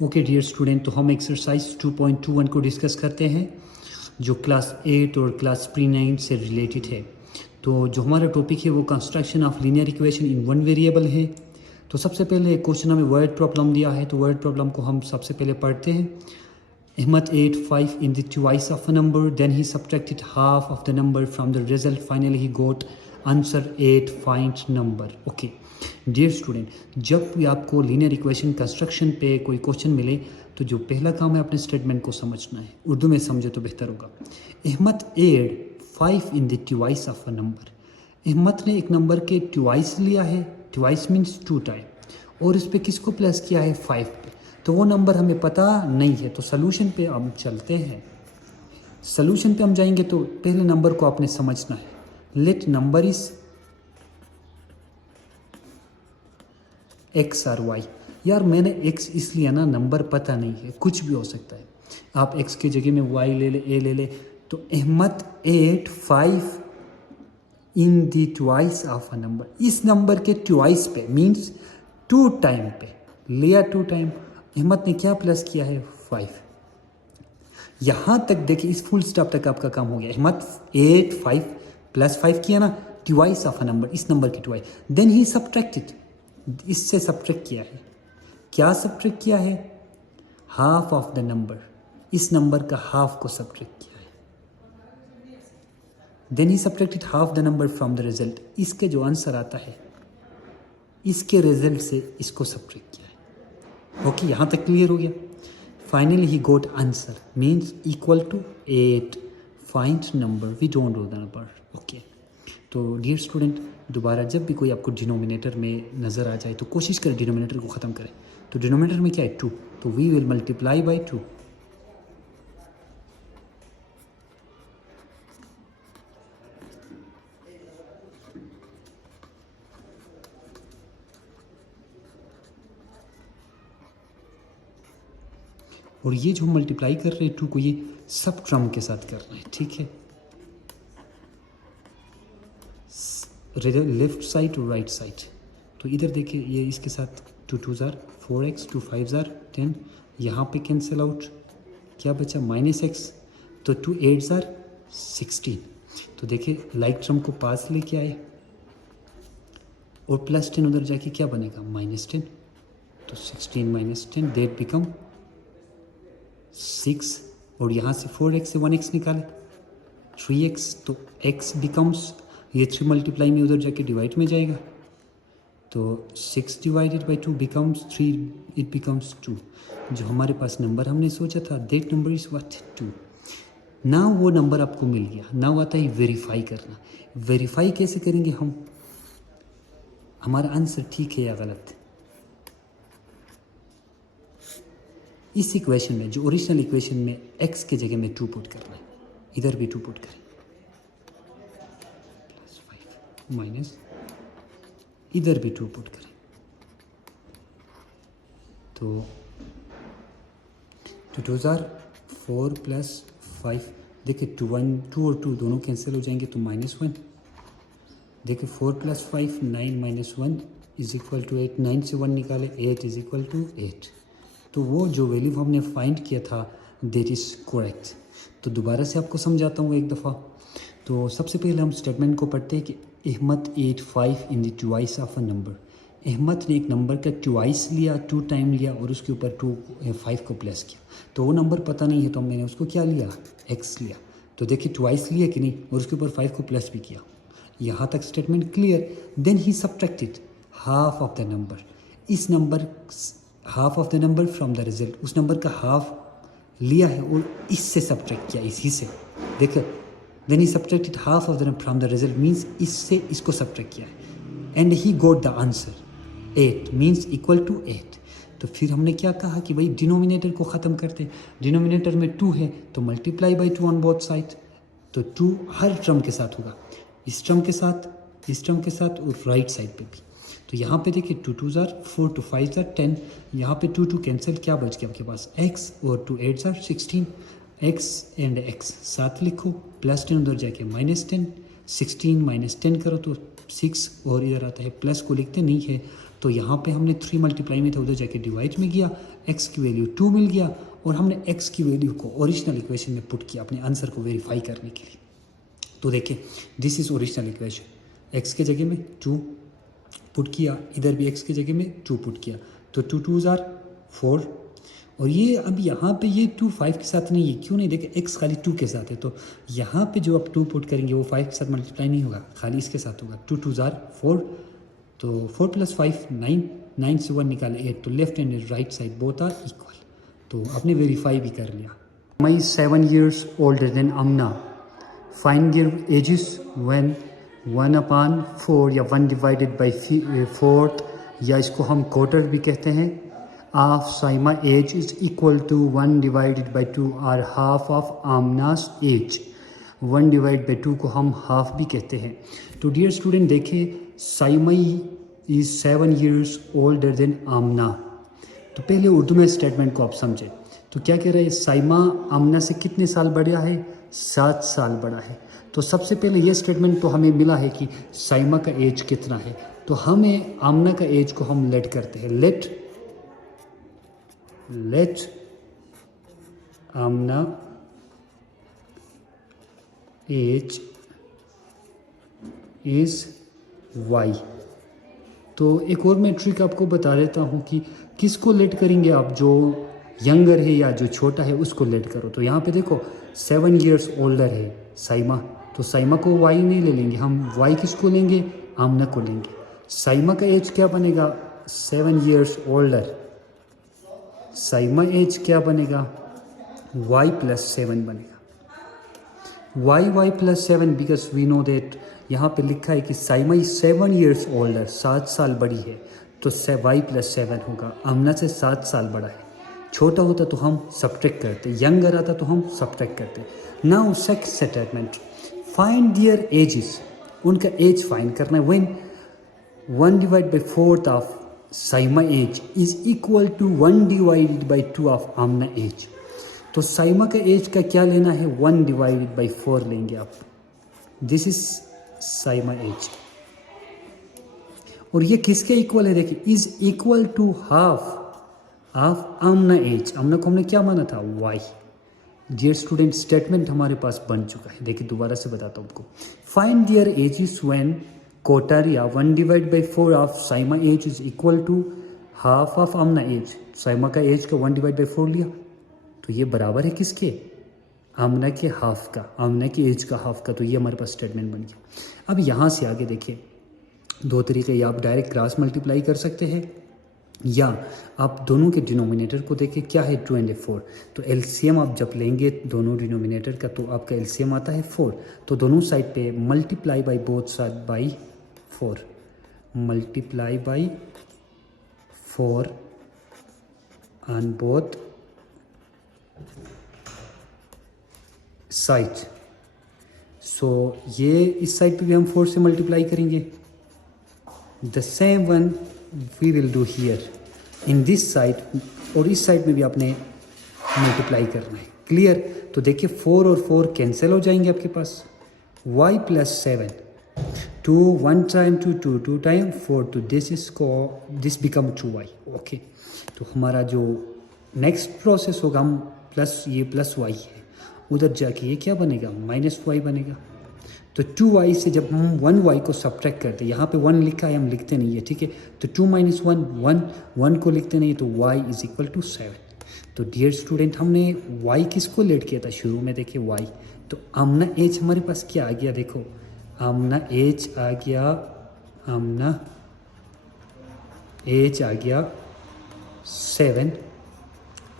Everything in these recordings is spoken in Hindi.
ओके डियर स्टूडेंट, तो हम एक्सरसाइज 2.21 को डिस्कस करते हैं जो क्लास 8 और क्लास प्री-9 से रिलेटेड है। तो जो हमारा टॉपिक है वो construction of linear equation in one variable है। तो सबसे पहले क्वेश्चन हमें वर्ड प्रॉब्लम दिया है, तो वर्ड प्रॉब्लम को हम सबसे पहले पढ़ते हैं। Ahmed ate 5 in the twice of a number, then he subtracted half of the number from the result. Finally he got answer 8, find number. Okay dear student, जब भी आपको लीनियर इक्वेशन कंस्ट्रक्शन पे कोई क्वेश्चन मिले तो जो पहला काम है अपने स्टेटमेंट को समझना है। उर्दू में समझे तो बेहतर होगा। Ahmad add 5 in the twice of a number. Ahmad ने एक नंबर के ट्वाइस लिया है, ट्वाइस मीन्स 2 टाइम, और इस पर किसको प्लस किया है 5 पे। तो वो नंबर हमें पता नहीं है, तो सोल्यूशन पे हम चलते हैं। सोल्यूशन पे हम जाएंगे तो पहले नंबर को आपने समझना है। लेट नंबर इज एक्स और वाई। यार मैंने एक्स इसलिए ना, नंबर पता नहीं है, कुछ भी हो सकता है। आप एक्स की जगह में वाई ले ले, ए ले ले। तो Ahmad add 5 in the twice of a number. इस नंबर के ट्वाइस पे मीन्स 2 टाइम पे लिया, 2 टाइम। अहमद ने क्या प्लस किया है 5। यहाँ तक देखिए, इस फुल स्टॉप तक आपका काम हो गया। अहमद 8 5 प्लस 5 किया ना, ट्वाइस ऑफ अ नंबर, इस नंबर की ट्वाइस। देन ही सब्ट्रैक्टेड, इससे सब्ट्रैक्ट किया है। क्या सब्ट्रैक्ट किया है? हाफ ऑफ द नंबर, इस नंबर का हाफ को सब्ट्रैक्ट किया है। Then he subtracted half the number from the result. इसके जो आंसर आता है इसके रिजल्ट से इसको सब्ट्रैक्ट किया है। ओके, यहाँ तक क्लियर हो गया। Finally he got answer means equal to 8, find number, we don't know the number. Okay, तो डियर स्टूडेंट, दोबारा जब भी कोई आपको डिनोमिनेटर में नज़र आ जाए तो कोशिश करें डिनोमिनेटर को ख़त्म करें। तो डिनोमिनेटर में क्या है 2, तो वी विल मल्टीप्लाई बाय 2। और ये जो मल्टीप्लाई कर रहे हैं 2 को, ये सब टर्म के साथ कर रहे हैं, ठीक है। लेफ्ट साइड और राइट साइड। तो इधर देखिए, ये इसके साथ 2 2 ज़ार 4x, 2 5 ज़ार 10, यहाँ पे कैंसिल आउट, क्या बचा -x, तो 2 8 ज़ार 16। तो देखिए लाइक टर्म को पास लेके आए और +10 उधर जाके क्या बनेगा -10। तो 16 - 10 दैट बिकम 6, और यहाँ से 4x से 1x निकाले 3x, तो x बिकम्स, ये 3 मल्टीप्लाई में उधर जाके डिवाइड में जाएगा। तो 6 divided by 2 becomes 3, it becomes 2। जो हमारे पास नंबर हमने सोचा था that number is what 2। Now वो नंबर आपको मिल गया। नाउ आता है वेरीफाई करना। वेरीफाई कैसे करेंगे हम, हमारा आंसर ठीक है या गलत। इस इक्वेशन में, जो ओरिजिनल इक्वेशन में x के जगह में 2 पुट करना है, इधर भी 2 पुट करें, +5 माइनस, इधर भी 2 पुट करें। तो 2 ज़ार 4 + 5, देखिए 2 और 2 दोनों कैंसिल हो जाएंगे, तो -1। देखिए 4 + 5 9 - 1 इज इक्वल टू 8। 9 से 1 निकाले 8 इज इक्वल टू 8। तो वो जो वैल्यू हमने फाइंड किया था दैट इज़ करेक्ट। तो दोबारा से आपको समझाता हूँ एक दफ़ा। तो सबसे पहले हम स्टेटमेंट को पढ़ते हैं कि Ahmad add 5 in the twice of a number. Ahmad ने एक नंबर का ट्वाइस लिया, 2 टाइम लिया, और उसके ऊपर 5 को प्लस किया। तो वो नंबर पता नहीं है, तो मैंने उसको क्या लिया, x लिया। तो देखिए ट्वाइस लिया कि नहीं, और उसके ऊपर 5 को प्लस भी किया। यहाँ तक statement clear. Then he subtracted half of the number, इस number half of the number from the result, उस नंबर का हाफ लिया है और इससे सब्ट्रैक्ट किया, इसी से। देखो, then he subtracted half of the number from the result means इससे इसको सब्ट्रैक्ट किया है। And he got the answer 8 means equal to 8। तो फिर हमने क्या कहा कि भाई डिनोमिनेटर को ख़त्म करते। डिनोमिनेटर में 2 है तो multiply by 2 on both side. तो 2 हर टर्म के साथ होगा, इस टर्म के साथ, इस टर्म के साथ, और राइट साइड पे भी। तो यहाँ पे देखिए 2 2 ज़ार 4, 2 5 ज़ार 10, यहाँ पे 2 2 कैंसिल, क्या बच गया आपके पास x, और 2 8 ज़ार 16, x एंड x साथ लिखो, +10 उधर जाके -10, 16 - 10 करो तो 6, और इधर आता है प्लस को लिखते नहीं है तो यहाँ पे हमने 3 मल्टीप्लाई में था, उधर जाके डिवाइड में किया, x की वैल्यू 2 मिल गया और हमने x की वैल्यू को ओरिजिनल इक्वेशन में पुट किया अपने आंसर को वेरीफाई करने के लिए। तो देखिए this is original equation, x के जगह में 2 पुट किया, इधर भी x के जगह में 2 पुट किया, तो 2 2s आर 4 और ये अब यहाँ पे ये 2 5 के साथ नहीं है, क्यों नहीं, देखिए x खाली 2 के साथ है, तो यहाँ पे जो आप 2 पुट करेंगे वो 5 के साथ मल्टीप्लाई नहीं होगा, खाली इसके साथ होगा। 2 2s आर 4, तो 4 + 5 9, 9 से 1 निकाले 8, तो left and right side both are equal. तो आपने वेरीफाई भी कर लिया। माई 7 years older than Amna, find their ages when 1/4 या 1 डिवाइडेड बाई 4 या इसको हम क्वार्टर भी कहते हैं, of Saima age is equal to 1 divided by 2 और half of Amna's age. 1 divide by 2 को हम हाफ भी कहते हैं। तो डियर स्टूडेंट देखिए साइमई इज़ 7 years ओल्डर देन आमना। तो पहले उर्दू में स्टेटमेंट को आप समझें, तो क्या कह रहे हैं, साइमा आमना से कितने साल बड़ा है, 7 साल बड़ा है। तो सबसे पहले ये स्टेटमेंट तो हमें मिला है कि साइमा का एज कितना है, तो हमें आमना का एज को हम लेट करते हैं, let Amna age is y। तो एक और मैं ट्रिक आपको बता देता हूँ कि किसको लेट करेंगे आप, जो यंगर है या जो छोटा है उसको लेट करो। तो यहाँ पे देखो 7 years ओल्डर है साइमा, तो साइमा को y नहीं ले लेंगे हम, y किसको लेंगे, आमना को लेंगे। साइमा का एज क्या बनेगा, 7 years ओल्डर, साइमा एज क्या बनेगा, y + 7 बनेगा। y + 7 because we know that यहाँ पे लिखा है कि साइमा 7 years ओल्डर, 7 साल बड़ी है, तो y + 7 होगा। आमना से 7 साल बड़ा है, छोटा होता तो हम सब्ट्रैक्ट करते, यंगर आता तो हम सब्ट्रैक्ट करते। Now second statement, find their ages, उनका एज फाइंड करना है। When 1 divide by 4 of Saima age is equal to 1 divided by 2 of Amna age. तो साइमा का एज का क्या लेना है, 1 डिवाइडेड बाई 4 लेंगे आप। दिस इज साइमा एज और ये किसके इक्वल है, देखिए is equal to half of Amna age. Amna को हमने क्या माना था, y। डियर स्टूडेंट स्टेटमेंट हमारे पास बन चुका है, देखिए दोबारा से बताता हूँ आपको। फाइंड देयर एजेस व्हेन कोटारिया 1 divide by 4 of Saima age is equal to half of Amna age. Saima का एज का 1 डिवाइड बाई 4 लिया, तो ये बराबर है किसके, आमना के हाफ का, आमना की एज का हाफ का। तो ये हमारे पास स्टेटमेंट बन गया। अब यहाँ से आगे देखिए 2 तरीके, या आप डायरेक्ट क्रॉस मल्टीप्लाई कर सकते हैं या आप दोनों के डिनोमिनेटर को देखें, क्या है 2 and 4, तो एलसीएम आप जब लेंगे दोनों डिनोमिनेटर का तो आपका एलसीएम आता है 4। तो दोनों साइड पे multiply by both side by 4, multiply by 4 on both side. So ये इस साइड पे भी हम 4 से मल्टीप्लाई करेंगे। The same one we will do here in this side, और इस साइड में भी आपने मल्टीप्लाई करना है। क्लियर, तो देखिए 4 और 4 कैंसिल हो जाएंगे आपके पास, y + 7, 2 1 टाइम 2 2 2 टाइम 4, तो दिस बिकम 2y। ओके, तो हमारा जो नेक्स्ट प्रोसेस होगा, हम प्लस ये +y है, उधर जाके ये क्या बनेगा, -y बनेगा। तो 2y से जब हम 1y को सब्ट्रैक्ट करते हैं, यहाँ पे 1 लिखा है हम लिखते नहीं है, ठीक है, तो 2 - 1 1 को लिखते नहीं, तो y = 7। तो डियर स्टूडेंट हमने y किसको लेट किया था शुरू में, देखिए y, तो आमना एज हमारे पास क्या आ गया, देखो आमना एज आ गया, आमना एज आ गया 7,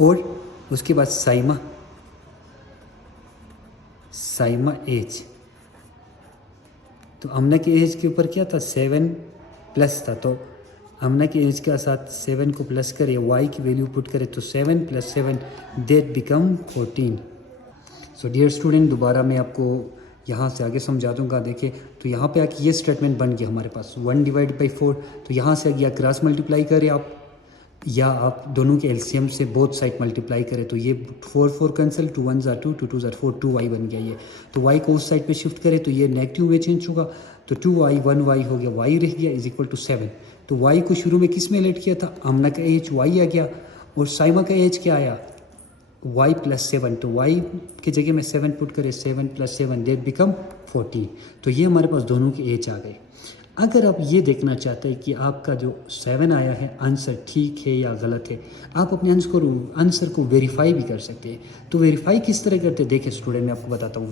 और उसके बाद साइमा एज, तो आमना की एज के ऊपर क्या था, 7 प्लस था, तो आमना की एज के साथ 7 को प्लस करें, y की वैल्यू पुट करें, तो 7 + 7 that become 14। So dear student दोबारा मैं आपको यहाँ से आगे समझा दूंगा। देखिए तो यहाँ पे आके ये स्टेटमेंट बन गया हमारे पास 1 डिवाइड बाई 4, तो यहाँ से आगे क्रॉस मल्टीप्लाई करें आप, या आप दोनों के एलसीएम से बोथ साइड मल्टीप्लाई करें, तो ये 4 4 कैंसिल, 2 1 = 2 2 2 = 4, 2y बन गया ये। तो y को उस साइड पे शिफ्ट करें तो ये नेगेटिव में चेंज होगा, तो 2y 1y हो गया, y रह गया = 7। तो y को शुरू में किस में लेट किया था, आमना का एज y आ गया और साइमा का एज क्या आया y + 7, तो y की जगह में 7 पुट करें, 7 + 7 दैट बिकम 14। तो ये हमारे पास दोनों के एज आ गए। अगर आप ये देखना चाहते हैं कि आपका जो 7 आया है आंसर ठीक है या गलत है, आप अपने आंसर को वेरीफाई भी कर सकते हैं। तो वेरीफाई किस तरह करते हैं, देखिए स्टूडेंट मैं आपको बताता हूँ।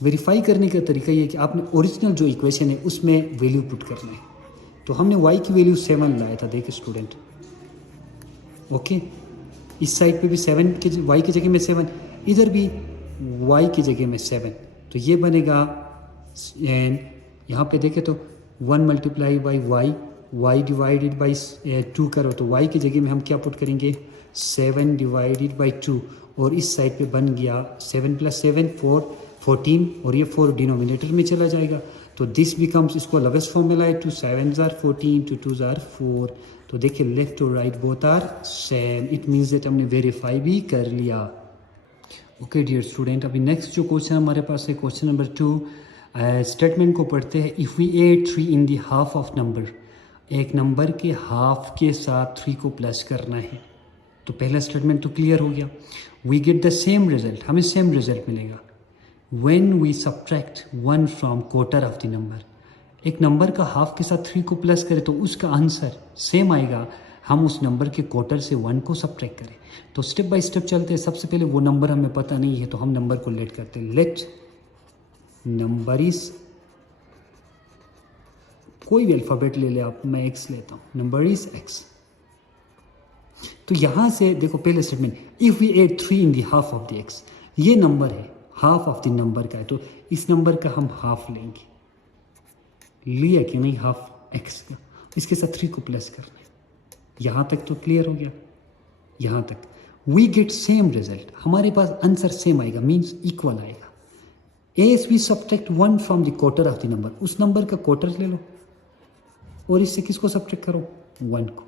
वेरीफाई करने का तरीका ये है कि आपने ओरिजिनल जो इक्वेशन है उसमें वैल्यू पुट करना है। तो हमने y की वैल्यू 7 लाया था, देखिए स्टूडेंट, ओके। इस साइड पे भी 7 की y की जगह में 7, इधर भी y की जगह में 7, तो ये बनेगा। एंड यहाँ पे देखें तो 1 × y डिवाइडेड बाई 2 करो, तो y की जगह में हम क्या पुट करेंगे, 7 डिवाइडेड बाई 2, और इस साइड पे बन गया 7 + 7 14, और ये 4 डिनोमिनेटर में चला जाएगा। तो दिस बिकम्स, इसको लवेस्ट फॉर्मूला है, 2 7s are 14, 2 2s are 4। तो देखिए लेफ्ट और right both are same, it means that हमने वेरीफाई भी कर लिया। ओके डियर स्टूडेंट, अभी नेक्स्ट जो क्वेश्चन हमारे पास है क्वेश्चन नंबर 2। स्टेटमेंट को पढ़ते हैं। If we add 3 in the half of number, एक नंबर के हाफ के साथ 3 को प्लस करना है। तो पहला स्टेटमेंट तो क्लियर हो गया। We get the same result, हमें सेम रिजल्ट मिलेगा when we subtract 1 from quarter of the number. एक नंबर का हाफ के साथ 3 को प्लस करें तो उसका आंसर सेम आएगा, हम उस नंबर के क्वार्टर से 1 को सब्ट्रैक्ट करें। तो स्टेप बाय स्टेप चलते हैं। सबसे पहले वो नंबर हमें पता नहीं है तो हम नंबर को लेट करते हैं। लेट नंबर इज, कोई भी अल्फ़ाबेट ले ले आप, मैं x लेता हूँ, नंबर इज x। तो यहां से देखो पहले statement, if we add 3 in the half of the x, ये नंबर है, हाफ ऑफ द नंबर का है, तो इस नंबर का हम हाफ लेंगे। लिया कि नहीं हाफ x का, इसके साथ 3 को प्लस करना है। यहां तक तो क्लियर हो गया। यहां तक वी गेट सेम रिजल्ट, हमारे पास आंसर सेम आएगा, मीन्स इक्वल आएगा। S V subtract 1 from the quarter of the number, उस नंबर का क्वार्टर ले लो और इससे किसको सब्ट्रैक्ट करो, 1 को,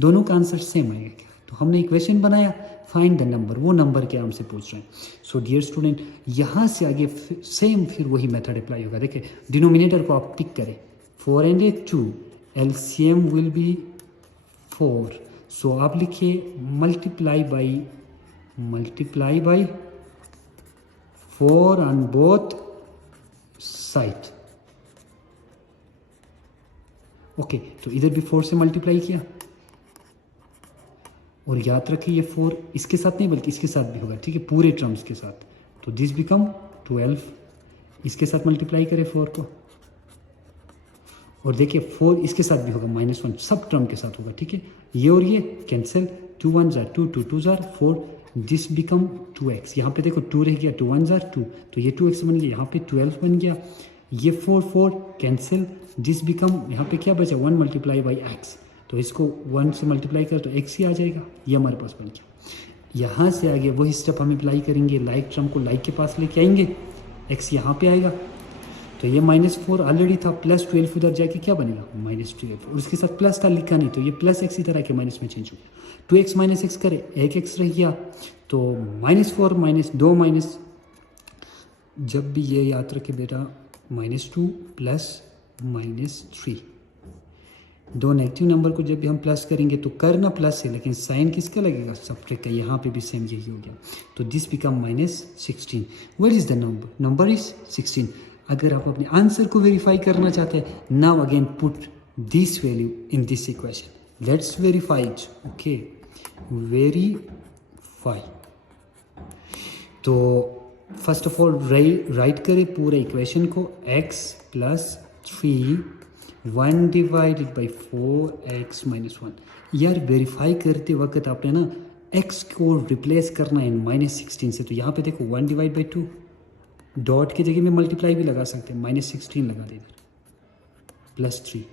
दोनों का आंसर सेम आएगा क्या। तो हमने इक्वेशन बनाया, फाइंड द नंबर, वो नंबर क्या हमसे पूछ रहे हैं। सो डियर स्टूडेंट, यहाँ से आगे सेम फिर वही मेथड अप्लाई होगा। देखिए डिनोमिनेटर को आप पिक करें, 4 and 8 2, एलसीएम विल बी 4। सो आप लिखिए multiply by 4 on both side. Okay, तो इधर भी 4 से मल्टीप्लाई किया, और याद रखिए ये 4 इसके साथ नहीं बल्कि इसके साथ भी होगा, ठीक है, पूरे टर्म्स के साथ। तो दिस बिकम 12, इसके साथ मल्टीप्लाई करें 4 को, और देखिए 4 इसके साथ भी होगा, -1 सब टर्म के साथ होगा, ठीक है। ये और ये cancel, 2 1s are 2, 2 2s are 4, this become 2x। यहाँ पे देखो 2 रह गया, 2 1s are 2, तो ये 2x बन गया, यहाँ पे 12 बन गया। ये 4 कैंसिल, दिस बिकम, यहाँ पे क्या बचा, 1 × x, तो इसको 1 से मल्टीप्लाई कर तो x ही आ जाएगा, ये हमारे पास बन गया। यहाँ से आगे वही स्टेप हम अप्लाई करेंगे, लाइक टर्म को लाइक के पास लेके आएंगे, x यहाँ पे आएगा, तो ये -4 ऑलरेडी था, +12 उधर जाके क्या बनेगा, -12, और उसके साथ प्लस था लिखा नहीं, तो ये +x इधर आके माइनस में चेंज हो गया। 2x - x करे, 1x रह गया, तो -4 - 2 माइनस, जब भी ये याद रखे बेटा, -2 + -3, दो नेगेटिव नंबर को जब भी हम प्लस करेंगे तो करना प्लस है, लेकिन साइन किसका लगेगा, सब्ट्रैक्ट का। यहाँ पे भी सेम यही हो गया, तो this become -16। What is the number, number is 16। अगर आप अपने आंसर को वेरीफाई करना चाहते हैं, now again put this value in this equation, let's verify it. Okay, verify, तो फर्स्ट ऑफ ऑल राइट करें पूरे इक्वेशन को, x + 3 1 डिवाइडेड बाई 4x - 1। यार वेरीफाई करते वक्त आपने ना x को रिप्लेस करना है -16 से, तो यहाँ पे देखो 1 डिवाइड बाई 2, डॉट की जगह में मल्टीप्लाई भी लगा सकते हैं, -16 लगा दे, इधर +3,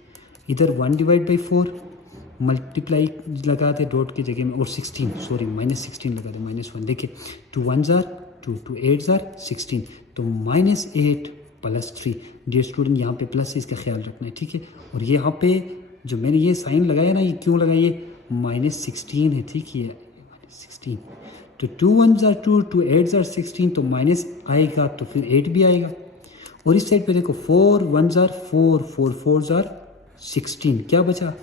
इधर 1 डिवाइड बाई 4 मल्टीप्लाई लगा दे डॉट की जगह में, और -16 लगा दे, -1। देखिए 2 1s are 2, 2 8s are 16, तो -8 + 3। डियर स्टूडेंट, यहाँ पे प्लस है, इसका ख्याल रखना है, ठीक है। और ये यहाँ पे जो मैंने ये साइन लगाया ना, ये क्यों लगाइए, -16 है, ठीक है, -16, तो 2 1s are 2, 2 8s are 16, तो माइनस आएगा तो फिर 8 भी आएगा, और इस साइड पे देखो 4 1s आर 4 4 4s आर 16, क्या बचा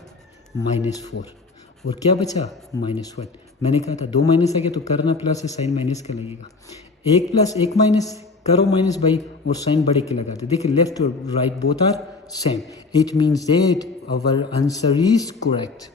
-4, और क्या बचा -1। मैंने कहा था 2 माइनस आ गया तो करना प्लस है, साइन माइनस का लगेगा, 1 प्लस 1 माइनस करो माइनस भाई, और साइन बड़े के लगाते। देखिए लेफ्ट और right both are same, it means that our answer is correct.